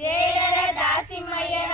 Jedara Dasimayya